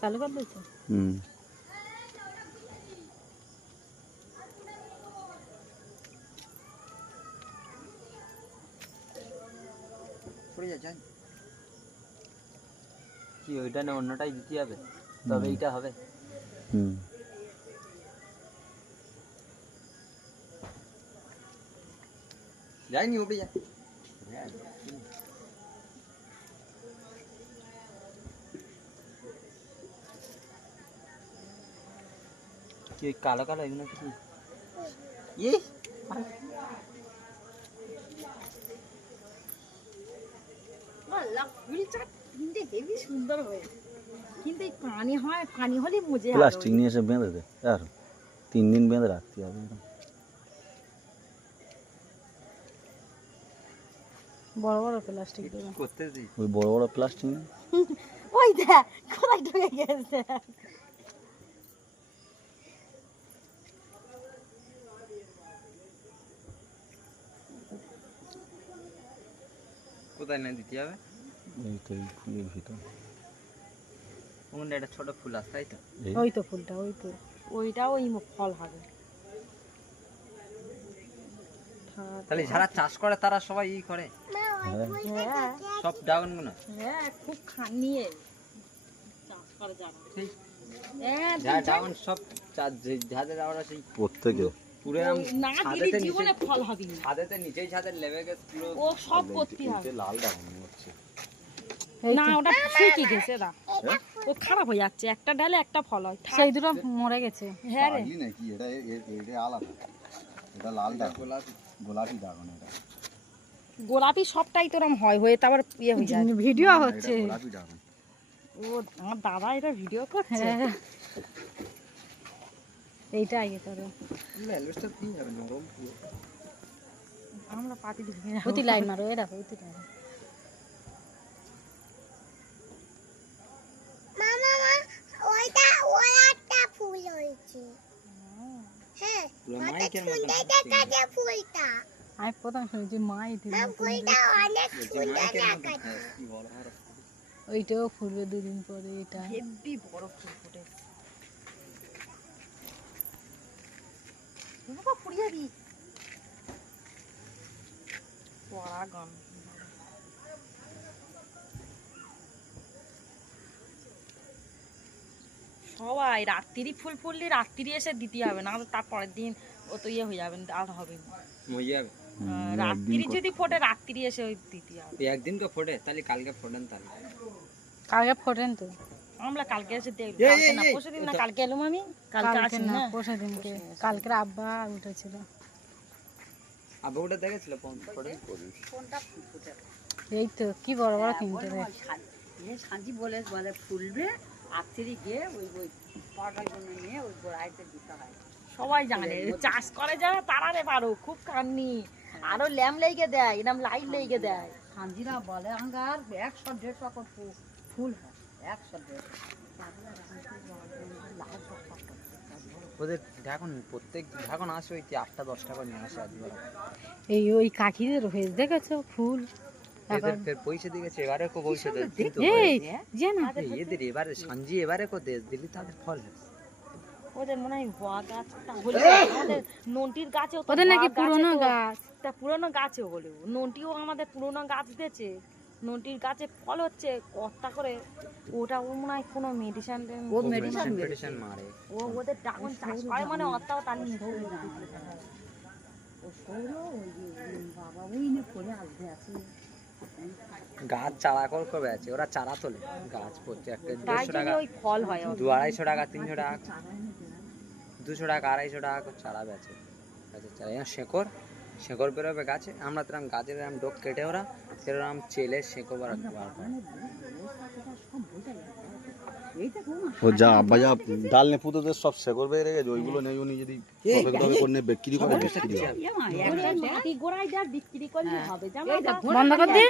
চালু করে দিয়েছে। কি ওইটা না অন্যটাই দিতে হবে, তবে এইটা হবে। যায়নি উপরে যা। কি কালো কালো এগুলো কি? ইয়ে হেবি সুন্দর হয়, কিন্তু এই পানি হয়, পানি হলে মজে। প্লাস্টিক নিয়ে এসে বেঁধে দে, আর 3 দিন বেঁধে রাখতে হবে। বড় বড় প্লাস্টিক করতে দিই, ওই বড় বড় প্লাস্টিক ওই দেখ কোথায় ঢুকে গেছে। কোথায় না দিতে হবে? এই তো এই ফুলের ভিতর ওখানে একটা ছোট ফুল আছে, তাই তো? ওই তো ফুলটা, ওই তো ওইটা, ওই ফল হবে। তাহলে যারা চাষ করে তারা সবাই ই করে, হ্যাঁ সব ড্রাগন গুলো। হ্যাঁ খুব নিয়ে চাষ করে যারা, যারা ড্রাগন সব যাদের আমরা সেই প্রত্যেকে পুরো না দিলে জীবনে ফল হবে না। ছাদেতে নিচেই ছাদের লেবে গেছে পুরো, ও সব করতে হবে। লাল ড্রাগন হচ্ছে না ওটা শুকিয়ে গেছে, না ও খারাপ হয়ে যাচ্ছে। একটা ডালে একটা ফল হয়, সেই দুটো মরে গেছে। হ্যাঁ রে নাকি এটা এটা আলাদা, এটা লাল ড্রাগন, গোলাপি ড্রাগন। এটা গোলাপি সবটাই তোরম হয়, হয়ে তারপর ইয়ে হয়ে যায়। ভিডিও হচ্ছে, গোলাপি ড্রাগন। ও আমার দাদা এটা ভিডিও করছে। এইটা আগে করো, আমরা পাতি দিই। ওতি লাইন মারো, এ দেখো ওতি লাইন। মামা ওইটা ওই একটা ফুল হয়েছে। হ্যাঁ মাইকের মতো দেখা যায় ফুলটা। আমি প্রথম শুনেছি মাই দিল, ফুলটা অনেক সুন্দর দেখাচ্ছে। ওইটাও ফুলবে 2 দিন পরে। এটা হেভি বড় ফুল ফুটে, বাবা পুড়িয়ে দি পরাগন। সবাই রাত্রি ফুল ফুললে রাত্রি এসে দিতে হবে, না তার পরের দিন ও তো ইয়ে হয়ে যাবে, আর হবে না। মরে যাবে রাত্রি যদি ফোটে রাত্রি এসে ওই দিতে হবে। একদিন তো ফোটে, তাহলে কালকে ফোটেন, তাহলে কালকে ফোটেন তো। আমরা কালকে এসে দেখব, কালকে না পরশুদিন না কালকে এলাম আমি, কালকে আসি না পরশুদিনকে। কালকে আব্বা উঠেছিল, আব্বা ওটা দেখেছিল ফোটে। কোনটা ফুটে এই তো কি বড় বড় তিনটে রে। এই সাঁজি বলে বলে ফুলবে, রাত্রি গিয়ে ওই ওই পটাগুলো নিয়ে ওই গোড়াইতে দিতে হয়। সবাই জানে, চাষ করে যারা তারা রে পারো, খুব কান্নি। আরো ল্যাম্প লেগে দেয়, এরকম লাইট লেগে দেয়। সাঁজিরা বলে আঙ্গার 100-150 ফুল হয়, 100-150। ওদের ড্রাগন প্রত্যেক ড্রাগন আসে ওই 8টা-10টা করে নিয়ে আসে আজকে। এই ওই কাকিদের হয়েছে দেখেছো ফুল, এদের ফের পয়সা দিয়ে গেছে, এবারে কো পয়সা দেয় কিন্তু এই যে না এদের এবারে সাঞ্জি এবারে কো দেশ দিলি তাদের ফল হয়েছে। ওদের মনে হয় হওয়া গাছটা হলে আমাদের নন্টির গাছে, ওদের নাকি পুরনো গাছ, তা পুরনো গাছেও বলে নন্টিও আমাদের পুরনো গাছ দিয়েছে। নন্টির গাছে ফল হচ্ছে কত্তা করে, ওটা ও মনে হয় কোনো মেডিসিন, ও মেডিসিন মারে। ও ওদের ড্রাগন চাষ করে মানে অত্তাও তার নিতে। ও সৌর ওই বাবা ওই নিয়ে পড়ে আসবে আছে। গাছ চারা করবে আছে, ওরা চারা তোলে গাছ পড়ছে একটা 150 টাকা, ওই ফল হয় 200-250 টাকা, 300 টাকা, 200 টাকা, 250 টাকা করে চারা বেচে। আচ্ছা চারা শেকড় শেকড় বেরোবে গাছে, আমরা তো গাছের এরকম ডোক কেটে ওরা সেরকম চেলে শেকড় বার করে। ও যা আব্বা যা ডাল নে পুতোদের সব শেকড় বেরিয়ে গেছে, ওইগুলো নেই উনি যদি টবে করে বিক্রি করে বিক্রি হয়। গোড়ায় বিক্রি করলে হবে, বন্ধ করে দিয়ে